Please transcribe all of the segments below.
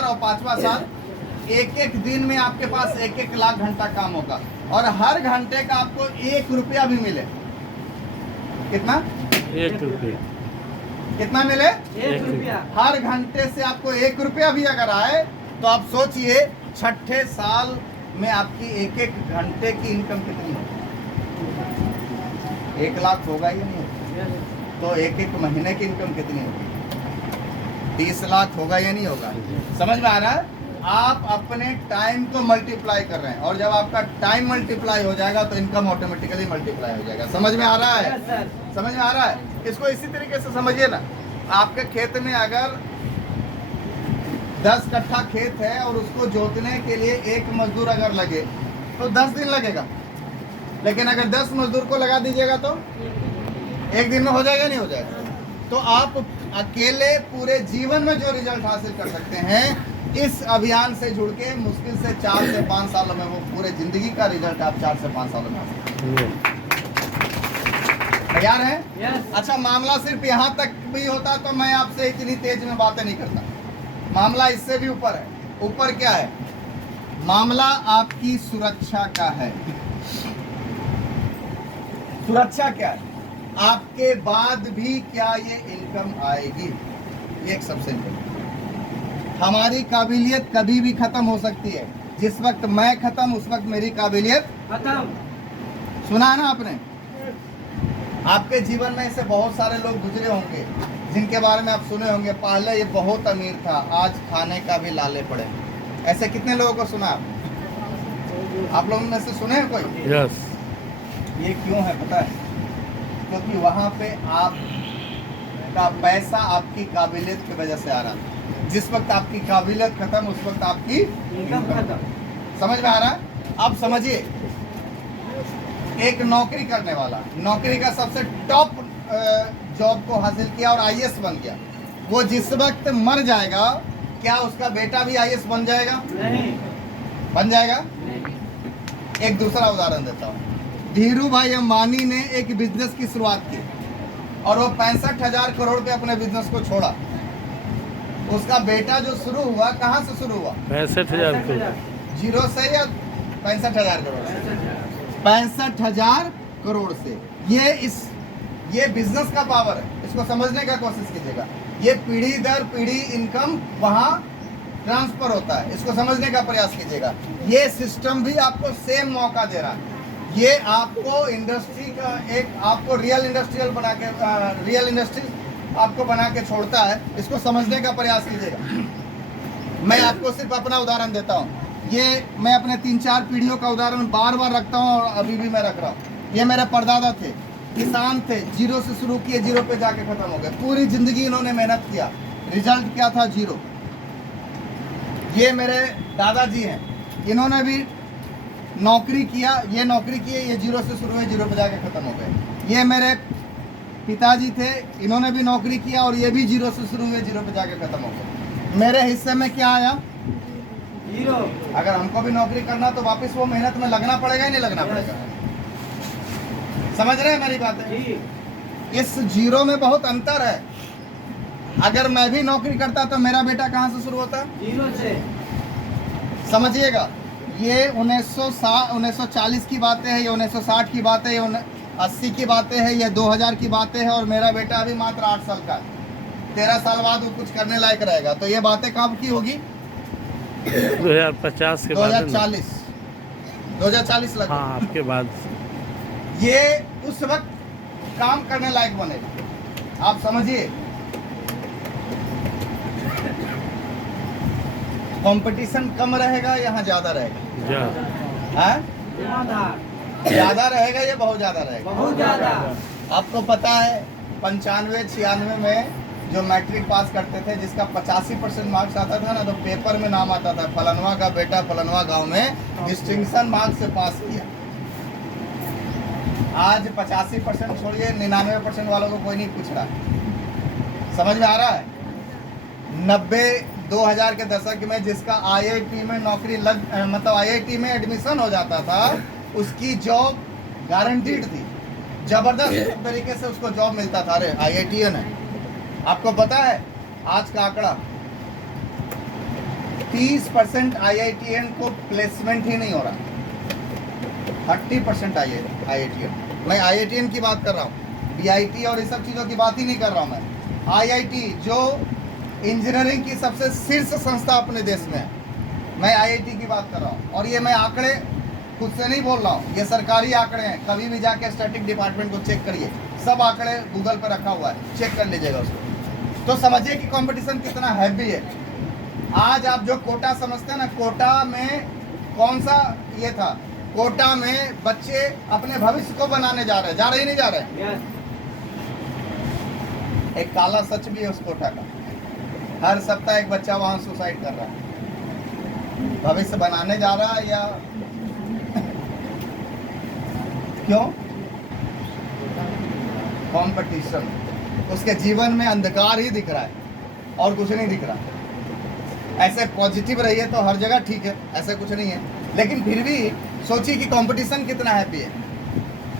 साल और 5वां साल, एक एक दिन में आपके पास 1-1 लाख घंटा काम होगा और हर घंटे का आपको 1 रुपया भी मिले। कितना? 1 रुपया। कितना मिले? 1 रुपया। हर घंटे से आपको 1 रुपया भी अगर आए तो आप सोचिए 6ठे साल में आपकी 1-1 घंटे की इनकम कितनी होगी? 1 लाख होगा ही नहीं? तो 1-1 महीने की इनकम कितनी होगी? 30 लाख होगा या नहीं होगा? समझ में आ रहा है? आप अपने टाइम को मल्टीप्लाई कर रहे हैं और जब आपका टाइम मल्टीप्लाई हो जाएगा तो इनकम ऑटोमेटिकली मल्टीप्लाई हो जाएगा। समझ में आ रहा है? समझ में आ रहा है? इसको इसी तरीके से समझिए ना, आपके खेत में अगर 10 कट्ठा खेत है और उसको जोतने के लिए 1 मजदूर अगर लगे तो 10 दिन लगेगा, लेकिन अगर 10 मजदूर को लगा दीजिएगा तो 1 दिन में हो जाएगा, नहीं हो जाएगा? तो आप अकेले पूरे जीवन में जो रिजल्ट हासिल कर सकते हैं इस अभियान से जुड़ के मुश्किल से 4 से 5 सालों में, वो पूरे जिंदगी का रिजल्ट आप 4 से 5 सालों में हासिल। तैयार है? अच्छा, मामला सिर्फ यहाँ तक भी होता तो मैं आपसे इतनी तेज में बातें नहीं करता। मामला इससे भी ऊपर है। ऊपर क्या है? मामला आपकी सुरक्षा का है। सुरक्षा क्या है? आपके बाद भी क्या ये इनकम आएगी? ये एक सबसे इम्पोर्टेंट। हमारी काबिलियत कभी भी खत्म हो सकती है। जिस वक्त मैं खत्म उस वक्त मेरी काबिलियत खत्म। सुना ना आपने? आपके जीवन में ऐसे बहुत सारे लोग गुजरे होंगे जिनके बारे में आप सुने होंगे, पहले ये बहुत अमीर था, आज खाने का भी लाले पड़े। ऐसे कितने लोगों को सुना आप लोगों में से सुने हैं कोई? यस। ये क्यों है पता है? क्योंकि वहाँ पे आप का पैसा आपकी काबिलियत की वजह से आ रहा था। जिस वक्त आपकी काबिलियत खत्म उस वक्त आपकी इनकम खत्म। समझ में आ रहा है? अब समझिए, एक नौकरी करने वाला नौकरी का सबसे टॉप जॉब को हासिल किया और आईएएस बन गया, वो जिस वक्त मर जाएगा क्या उसका बेटा भी आईएएस बन जाएगा? नहीं। बन जाएगा? नहीं। एक दूसरा उदाहरण देता हूँ। धीरू भाई अंबानी ने एक बिजनेस की शुरुआत की और वो 65,000 करोड़ पे अपने बिजनेस को छोड़ा। उसका बेटा जो शुरू हुआ, कहाँ से शुरू हुआ? 65,000 करोड़। जीरो से या 65,000 करोड़ से? 65,000 करोड़ से। ये बिजनेस का पावर है, इसको समझने का कोशिश कीजिएगा। ये पीढ़ी दर पीढ़ी इनकम वहाँ ट्रांसफर होता है, इसको समझने का प्रयास कीजिएगा। ये सिस्टम भी आपको सेम मौका दे रहा है। ये आपको इंडस्ट्री का एक आपको रियल इंडस्ट्रियल बना के रियल इंडस्ट्री आपको बना के छोड़ता है। इसको समझने का प्रयास कीजिएगा। मैं आपको सिर्फ अपना उदाहरण देता हूँ। ये मैं अपने 3-4 पीढ़ियों का उदाहरण बार बार रखता हूँ और अभी भी मैं रख रहा हूँ। ये मेरे परदादा थे, किसान थे, जीरो से शुरू किए, जीरो पे जाके खत्म हो गए। पूरी जिंदगी इन्होंने मेहनत किया, रिजल्ट क्या था? जीरो। ये मेरे दादाजी हैं, इन्होंने भी नौकरी किया, ये नौकरी किए, ये जीरो से शुरू हुए, जीरो पे जाके खत्म हो गए। ये मेरे पिताजी थे, इन्होंने भी नौकरी किया और ये भी जीरो से शुरू हुए, जीरो पे जाके खत्म हो गए। मेरे हिस्से में क्या आया? जीरो। अगर हमको भी नौकरी करना तो वापस वो मेहनत में लगना पड़ेगा ही नहीं लगना पड़ेगा? समझ रहे हैं मेरी बातें? इस जीरो में बहुत अंतर है। अगर मैं भी नौकरी करता तो मेरा बेटा कहाँ से शुरू होता? जीरो से। समझिएगा, ये 1940 की बातें हैं, ये 1960 की बातें, ये 80 की बातें हैं, ये 2000 की बातें हैं और मेरा बेटा अभी मात्र 8 साल का है। 13 साल बाद वो कुछ करने लायक रहेगा। तो ये बातें कब की होगी? 2050 के बाद। 2040 लगा। हाँ, आपके बाद ये उस वक्त काम करने लायक बनेगा। आप समझिए, कंपटीशन कम रहेगा, यहाँ ज्यादा रहेगा? ज्यादा रहेगा या बहुत ज्यादा रहेगा? बहुत ज्यादा। आपको पता है 95-96 में जो मैट्रिक पास करते थे, जिसका 85% मार्क्स आता था ना, तो पेपर में नाम आता था फलनवा का बेटा फलनवा गांव में डिस्टिंक्शन मार्क्स से पास किया। आज 85% छोड़िए, 99% वालों को कोई नहीं पूछ रहा। समझ में आ रहा है? 90-2000 के दशक में जिसका आईआईटी में नौकरी मतलब आईआईटी में एडमिशन हो जाता था, उसकी जॉब गारंटीड थी, जबरदस्त तरीके से उसको जॉब मिलता था। अरे आईआईटीएन है। आपको पता है आज का आंकड़ा 30% IITian को प्लेसमेंट ही नहीं हो रहा, 30% IITian। मैं IITian की बात कर रहा हूँ, BIT और ये सब चीज़ों की बात ही नहीं कर रहा हूँ मैं। IIT जो इंजीनियरिंग की सबसे शीर्ष संस्था अपने देश में है, मैं IIT की बात कर रहा हूँ। और ये मैं आंकड़े खुद से नहीं बोल रहा हूँ, ये सरकारी आंकड़े हैं। कभी भी जाके स्टैटिक डिपार्टमेंट को चेक करिए, सब आंकड़े गूगल पर रखा हुआ है, चेक कर लीजिएगा उसको। तो समझिए कि कंपटीशन कितना हैवी है। आज आप जो कोटा समझते हैं ना, कोटा में कौन सा ये था, कोटा में बच्चे अपने भविष्य को बनाने जा रहे ही नहीं जा रहे। एक काला सच भी है उस कोटा का, हर सप्ताह एक बच्चा वहां सुसाइड कर रहा है। भविष्य बनाने जा रहा है या क्यों? कंपटीशन। उसके जीवन में अंधकार ही दिख रहा है और कुछ नहीं दिख रहा। ऐसे पॉजिटिव रहिए तो हर जगह ठीक है, ऐसा कुछ नहीं है, लेकिन फिर भी सोचिए कि कंपटीशन कितना हैप्पी है।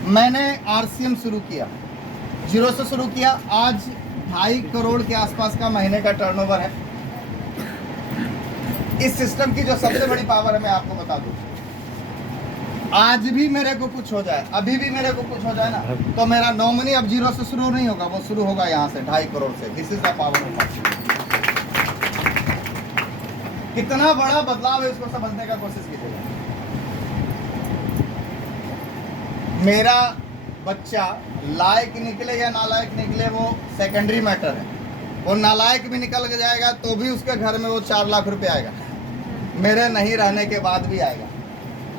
मैंने RCM शुरू किया, 0 से शुरू किया, आज 2.5 करोड़ के आसपास का महीने का टर्नओवर है। इस सिस्टम की जो सबसे बड़ी पावर है मैं आपको बता दूं, आज भी मेरे को कुछ हो जाए, अभी भी मेरे को कुछ हो जाए ना, तो मेरा नॉमिनी अब 0 से शुरू नहीं होगा, वो शुरू होगा यहाँ से 2.5 करोड़ से। This is the power of. कितना बड़ा बदलाव है, इसको समझने का कोशिश कीजिएगा। मेरा बच्चा लायक निकले या नालायक निकले वो सेकेंडरी मैटर है। वो नालायक भी निकल के जाएगा तो भी उसके घर में वो 4 लाख रुपए आएगा, मेरे नहीं रहने के बाद भी आएगा।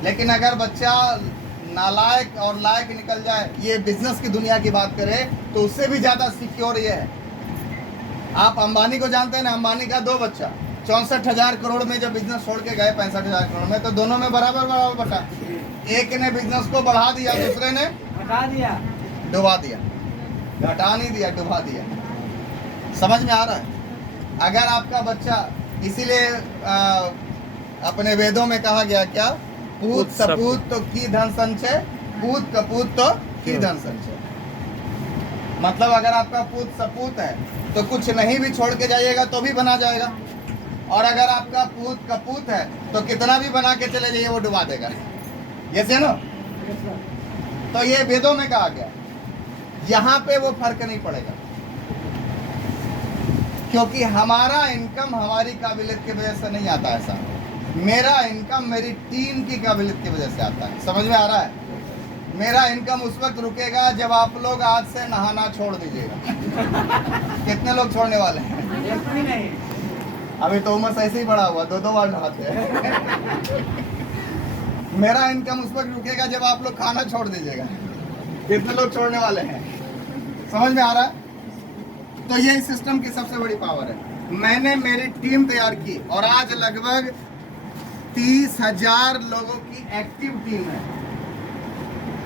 लेकिन अगर बच्चा नालायक और लायक निकल जाए, ये बिजनेस की दुनिया की बात करें तो उससे भी ज़्यादा सिक्योर ये है। आप अंबानी को जानते हैं ना, अंबानी का 2 बच्चा 64,000 करोड़ में जब बिजनेस छोड़ के गए 65,000 करोड़ में, तो दोनों में बराबर बराबर बटा। एक ने बिजनेस को बढ़ा दिया, दूसरे ने घटा दिया, डुबा दिया। घटा नहीं दिया, डुबा दिया। समझ में आ रहा है? अगर आपका बच्चा, इसीलिए अपने वेदों में कहा गया क्या, पूत सपूत तो की धन संचय, पूत कपूत तो की धन संचय। मतलब अगर आपका पूत सपूत है तो कुछ नहीं भी छोड़ के जाइएगा तो भी बना जाएगा, और अगर आपका पूत कपूत है तो कितना भी बना के चले जाइए वो डुबा देगा। ये से ना, तो ये वेदों में कहा गया। यहाँ पे वो फर्क नहीं पड़ेगा, क्योंकि हमारा इनकम हमारी काबिलियत की वजह से नहीं आता। ऐसा मेरा इनकम मेरी टीम की काबिलियत की वजह से आता है। समझ में आ रहा है? मेरा इनकम उस वक्त रुकेगा जब आप लोग आज से नहाना छोड़ दीजिएगा। कितने लोग छोड़ने वाले हैं? नहीं। अभी तो उम्र ऐसे ही बढ़ा हुआ, 2-2 बार नहाते हैं। मेरा इनकम उस वक्त रुकेगा जब आप लोग खाना छोड़ दीजिएगा। कितने लोग छोड़ने वाले हैं? समझ में आ रहा है? तो ये सिस्टम की सबसे बड़ी पावर है। मैंने मेरी टीम तैयार की और आज लगभग 30,000 लोगों की एक्टिव टीम है।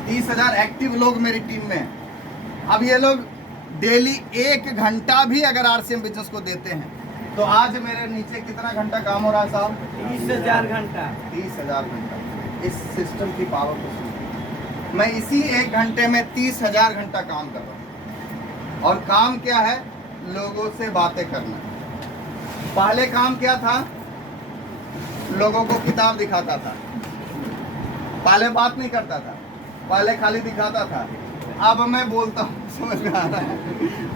30,000 एक्टिव लोग मेरी टीम में हैं। अब ये लोग डेली 1 घंटा भी अगर RCM बिजनेस को देते हैं तो आज मेरे नीचे कितना घंटा काम हो रहा है साहब? 30,000 घंटा। 30,000 घंटा। इस सिस्टम की पावर को सुनिए। मैं इसी 1 घंटे में 30,000 घंटा काम कर रहा हूँ। और काम क्या है? लोगों से बातें करना। पहले काम क्या था? लोगों को किताब दिखाता था। पहले बात नहीं करता था, पहले खाली दिखाता था। अब मैं बोलता हूँ। समझ में आ रहा है?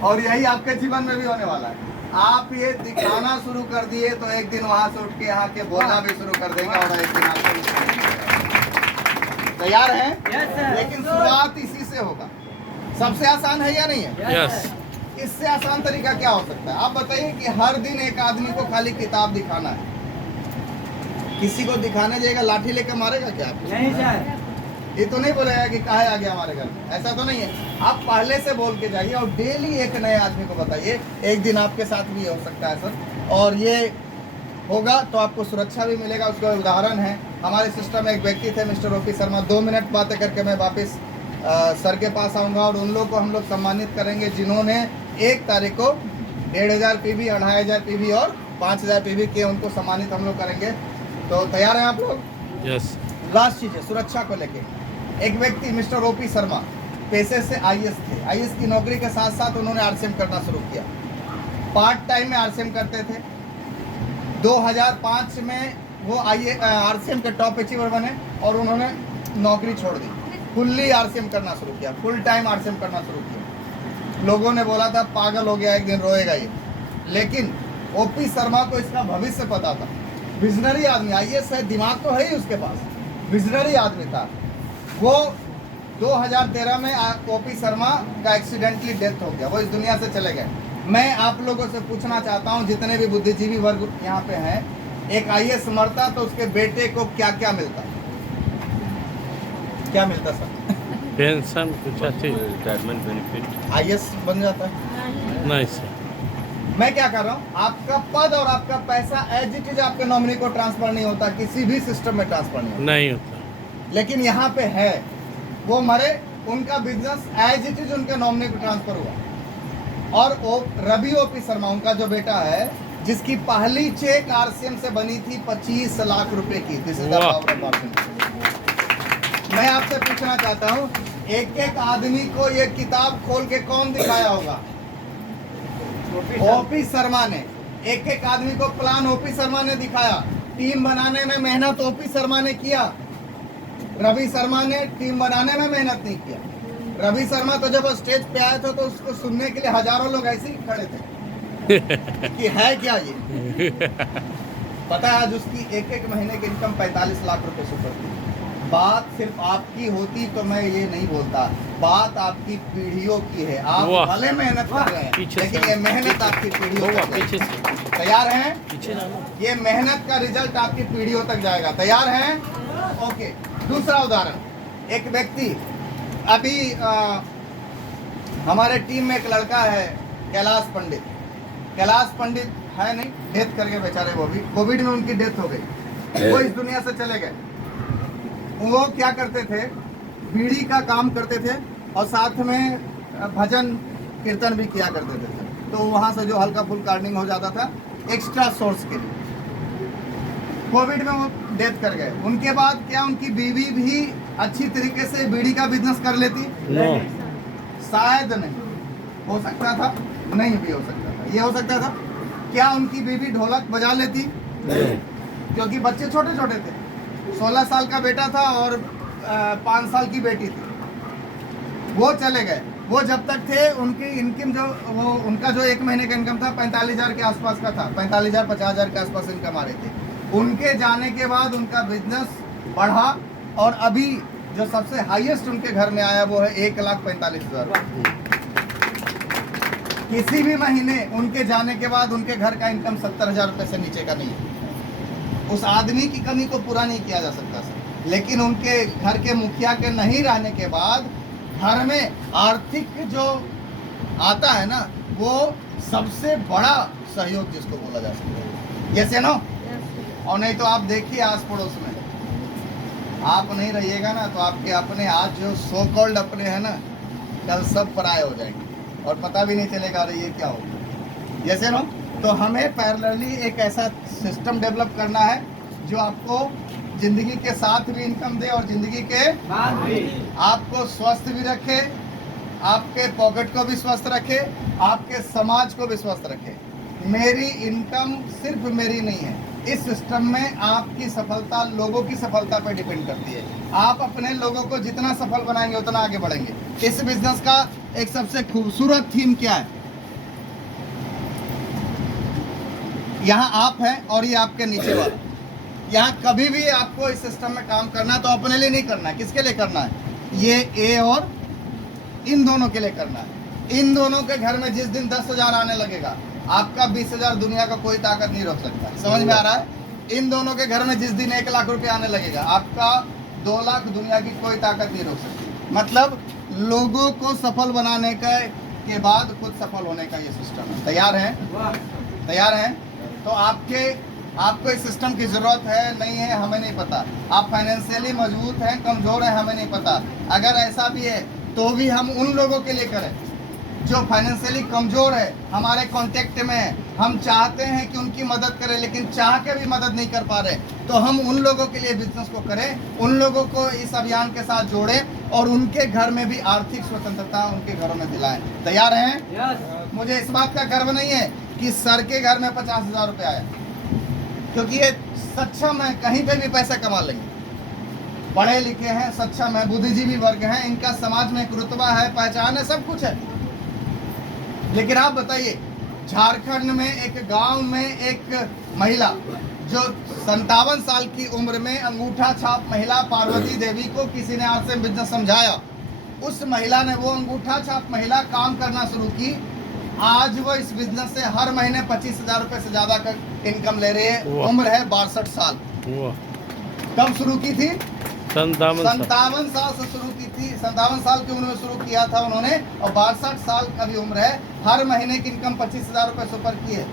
और यही आपके जीवन में भी होने वाला है। आप ये दिखाना शुरू कर दिए तो एक दिन वहां से उठ के यहाँ के बोलना भी शुरू कर देंगे और एक दिन आपको तैयार हैं? Yes, sir. लेकिन शुरुआत इसी से होगा। सबसे आसान है या नहीं है? यस। इससे आसान तरीका क्या हो सकता है? आप बताइए कि हर दिन एक आदमी को खाली किताब दिखाना है। किसी को दिखाने जाएगा लाठी लेकर मारेगा क्या आपको? नहीं सर। ये तो नहीं बोलेगा कि काहे आ गया हमारे घर में, ऐसा तो नहीं है। आप पहले से बोल के जाइए और डेली एक नए आदमी को बताइए। एक दिन आपके साथ भी हो सकता है सर, और ये होगा तो आपको सुरक्षा भी मिलेगा। उसका उदाहरण है, हमारे सिस्टम में एक व्यक्ति थे मिस्टर ओपी शर्मा। 2 मिनट बातें करके मैं वापस सर के पास आऊँगा और उन लोग को हम लोग सम्मानित करेंगे जिन्होंने 1 तारीख को 1,500 PV, 2,500 PV और 5,000 PV के उनको सम्मानित हम लोग करेंगे। तो तैयार हैं आप लोग? यस। लास्ट चीज़ है सुरक्षा को लेके। एक व्यक्ति मिस्टर ओपी शर्मा पेशे से IAS थे। IAS की नौकरी के साथ साथ उन्होंने RCM करना शुरू किया। पार्ट टाइम में RCM करते थे। 2005 में वो RCM के टॉप अचीवर बने और उन्होंने नौकरी छोड़ दी, फुल्ली RCM करना शुरू किया, फुल टाइम RCM करना शुरू किया। लोगों ने बोला था पागल हो गया, एक दिन रोएगा ये, लेकिन OP शर्मा को इसका भविष्य पता था। विजनरी आदमी, IAS है, दिमाग तो है ही उसके पास, विजनरी आदमी था वो। 2013 में OP शर्मा का एक्सीडेंटली डेथ हो गया, वो इस दुनिया से चले गए। मैं आप लोगों से पूछना चाहता हूं, जितने भी बुद्धिजीवी वर्ग यहाँ पे हैं, एक IAS मरता तो उसके बेटे को क्या क्या मिलता, क्या मिलता सर? पेंशन कुछ अच्छी रिटायरमेंट बेनिफिट IAS बन जाता है। नहीं सर, मैं क्या कर रहा हूँ, आपका पद और आपका पैसा एज इट इज आपके नॉमिनी को ट्रांसफर नहीं होता, किसी भी सिस्टम में ट्रांसफर नहीं होता। नहीं होता। लेकिन यहाँ पे है, वो मरे, उनका बिजनेस एज इट इज उनके नॉमिनी को ट्रांसफर हुआ। और रवि OP शर्मा उनका जो बेटा है, जिसकी पहली चेक RCM से बनी थी 25 लाख रुपए की। दिस इज द वाह। Power of RCM। मैं आपसे पूछना चाहता हूँ, एक एक आदमी को ये किताब खोल के कौन दिखाया होगा? OP शर्मा ने। एक एक आदमी को प्लान OP शर्मा ने दिखाया। टीम बनाने में मेहनत OP शर्मा ने किया। रवि शर्मा ने टीम बनाने में मेहनत नहीं किया। रवि शर्मा तो जब स्टेज पे आया था तो उसको सुनने के लिए हजारों लोग ऐसे ही खड़े थे कि है क्या ये। पता है आज उसकी एक एक महीने की इनकम 45 लाख रुपए से ऊपर थी। बात सिर्फ आपकी होती तो मैं ये नहीं बोलता, बात आपकी पीढ़ियों की है। आप वाह। भले मेहनत कर रहे हैं, पीछे लेकिन से। ये मेहनत आपकी पीढ़ियों तक पीछे जाएगी। से तैयार हैं? पीछे जाना। ये मेहनत का रिजल्ट आपकी पीढ़ियों तक जाएगा। तैयार हैं? ओके। दूसरा उदाहरण, एक व्यक्ति अभी हमारे टीम में एक लड़का है कैलाश पंडित। कैलाश पंडित है नहीं, डेथ कर गए बेचारे, वो भी कोविड में उनकी डेथ हो गई, वो इस दुनिया से चले गए। वो क्या करते थे, बीड़ी का काम करते थे और साथ में भजन कीर्तन भी किया करते थे। तो वहाँ से जो हल्का फुल्का अर्निंग हो जाता था एक्स्ट्रा सोर्स के लिए, कोविड में वो डेथ कर गए। उनके बाद क्या उनकी बीवी भी अच्छी तरीके से बीड़ी का बिजनेस कर लेती? नो। शायद नहीं, हो सकता था, नहीं भी हो सकता था। ये हो सकता था क्या उनकी बीवी ढोलक बजा लेती? क्योंकि बच्चे छोटे छोटे थे, 16 साल का बेटा था और 5 साल की बेटी थी। वो चले गए। वो जब तक थे उनकी इनकम जो वो उनका जो एक महीने का इनकम था 45,000 के आसपास का था, 45,000 50,000 के आसपास इनकम आ रही थी। उनके जाने के बाद उनका बिजनेस बढ़ा और अभी जो सबसे हाईएस्ट उनके घर में आया वो है 1,45,000 रुपये। किसी भी महीने उनके जाने के बाद उनके घर का इनकम 70,000 रुपये से नीचे का नहीं है। उस आदमी की कमी को पूरा नहीं किया जा सकता सर, लेकिन उनके घर के मुखिया के नहीं रहने के बाद घर में आर्थिक जो आता है ना, वो सबसे बड़ा सहयोग जिसको बोला जा सकता है। जैसे ना, और नहीं तो आप देखिए आस पड़ोस में, आप नहीं रहिएगा ना तो आपके अपने आज जो सो कॉल्ड अपने हैं ना, कल सब पराये हो जाएंगे और पता भी नहीं चलेगा अरे ये क्या होगा। जैसे ना, तो हमें पैरेलली एक ऐसा सिस्टम डेवलप करना है जो आपको जिंदगी के साथ भी इनकम दे और जिंदगी के बाद भी आपको स्वस्थ भी रखे, आपके पॉकेट को भी स्वस्थ रखे, आपके समाज को भी स्वस्थ रखे। मेरी इनकम सिर्फ मेरी नहीं है, इस सिस्टम में आपकी सफलता लोगों की सफलता पर डिपेंड करती है। आप अपने लोगों को जितना सफल बनाएंगे उतना आगे बढ़ेंगे। इस बिजनेस का एक सबसे खूबसूरत थीम क्या है, यहाँ आप हैं और ये आपके नीचे वाला। यहाँ कभी भी आपको इस सिस्टम में काम करना है तो अपने लिए नहीं करना है, किसके लिए करना है? ये ए और इन दोनों के लिए करना है। इन दोनों के घर में जिस दिन 10,000 आने लगेगा, आपका 20,000 दुनिया का कोई ताकत नहीं रोक सकता। समझ में आ रहा है? इन दोनों के घर में जिस दिन 1 लाख रुपए आने लगेगा, आपका 2 लाख दुनिया की कोई ताकत नहीं रोक सकती। मतलब लोगों को सफल बनाने के बाद खुद सफल होने का ये सिस्टम है। तैयार है? तैयार है? तो आपको इस सिस्टम की ज़रूरत है नहीं है हमें नहीं पता। आप फाइनेंशियली मजबूत हैं कमज़ोर हैं हमें नहीं पता। अगर ऐसा भी है तो भी हम उन लोगों के लिए करें जो फाइनेंशियली कमज़ोर है, हमारे कांटेक्ट में है, हम चाहते हैं कि उनकी मदद करें लेकिन चाह के भी मदद नहीं कर पा रहे, तो हम उन लोगों के लिए बिजनेस को करें, उन लोगों को इस अभियान के साथ जोड़ें और उनके घर में भी आर्थिक स्वतंत्रता उनके घरों में दिलाएं। तैयार हैं? यस। मुझे इस बात का गर्व नहीं है कि सर के घर में 50,000 रुपये आया, क्योंकि ये सक्षम है, कहीं पे भी पैसा कमा लेंगे, पढ़े लिखे हैं, सक्षम है, बुद्धिजीवी वर्ग हैं, इनका समाज में एक रुतबा है, पहचान है, सब कुछ है। लेकिन आप बताइए, झारखंड में एक गांव में एक महिला जो 57 साल की उम्र में अंगूठा छाप महिला पार्वती देवी को किसी ने आज से बिजनेस समझाया, उस महिला ने, वो अंगूठा छाप महिला काम करना शुरू की। आज वो इस बिजनेस से हर महीने 25,000 रुपए से ज्यादा का इनकम ले रही है। वाह। उम्र है 62 साल। वाह, कब शुरू की थी? 57 साल से शुरू की थी। 57 साल की उम्र में शुरू किया था उन्होंने, और 62 साल का भी उम्र है। हर महीने की इनकम 25,000 रुपए से ऊपर की है।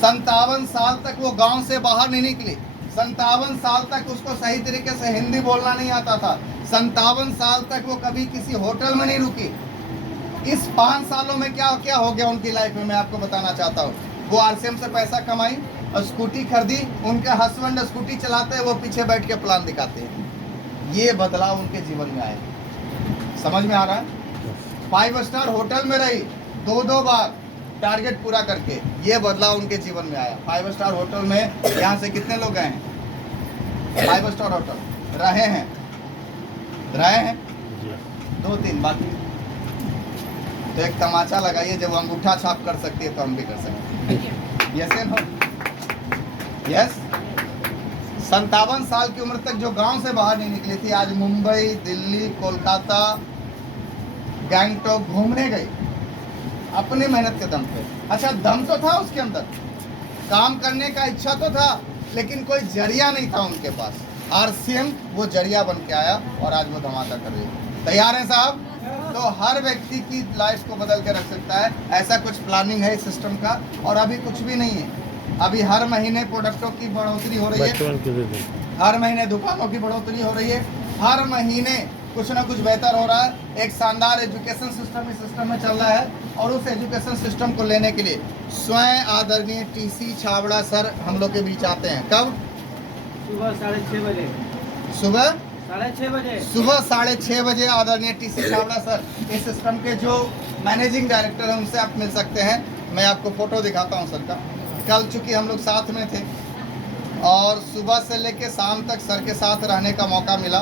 57 साल तक वो गांव से बाहर नहीं निकली। 57 साल तक उसको सही तरीके से हिंदी बोलना नहीं आता था। 57 साल तक वो कभी किसी होटल में नहीं रुकी। इस 5 सालों में क्या क्या हो गया उनकी लाइफ में, मैं आपको बताना चाहता हूँ। वो आरसीएम से पैसा कमाई और स्कूटी खरीदी। उनके हस्बैंड स्कूटी चलाते हैं, वो पीछे बैठ के प्लान दिखाते हैं। ये बदलाव उनके जीवन में आया। समझ में आ रहा है? 5 स्टार होटल में रही 2-2 बार टारगेट पूरा करके, ये बदलाव उनके जीवन में आया। 5 स्टार होटल में यहाँ से कितने लोग गए हैं? 5 स्टार होटल रहे हैं 2-3 बाकी। तो एक तमाचा लगाइए, जब अंगूठा छाप कर सकती है तो हम भी कर सकते हैं। Yes and no? यस। 57 साल की उम्र तक जो गांव से बाहर नहीं निकली थी, आज मुंबई, दिल्ली, कोलकाता, गैंगटॉक घूमने गई अपनी मेहनत के दम पे। अच्छा, दम तो था उसके अंदर, काम करने का इच्छा तो था, लेकिन कोई जरिया नहीं था उनके पास। आरसीएम वो जरिया बन के आया और आज वो धमाका कर रही है। तैयार हैं साहब? तो हर व्यक्ति की लाइफ को बदल के रख सकता है, ऐसा कुछ प्लानिंग है इस सिस्टम का। और अभी कुछ भी नहीं है। अभी हर महीने प्रोडक्टों की बढ़ोतरी हो रही है, हर महीने दुकानों की बढ़ोतरी हो रही है, हर महीने कुछ ना कुछ बेहतर हो रहा है। एक शानदार एजुकेशन सिस्टम इस सिस्टम में चल रहा है, और उस एजुकेशन सिस्टम को लेने के लिए स्वयं आदरणीय टीसी छाबड़ा सर हम लोग के बीच आते हैं। कब? सुबह 6:30 बजे। सुबह 6:30 बजे। सुबह 6:30 बजे आदरणीय टीसी छाबड़ा सर, इस सिस्टम के जो मैनेजिंग डायरेक्टर हैं, उनसे आप मिल सकते हैं। मैं आपको फोटो दिखाता हूं सर का। कल चूँकि हम लोग साथ में थे और सुबह से लेकर शाम तक सर के साथ रहने का मौका मिला।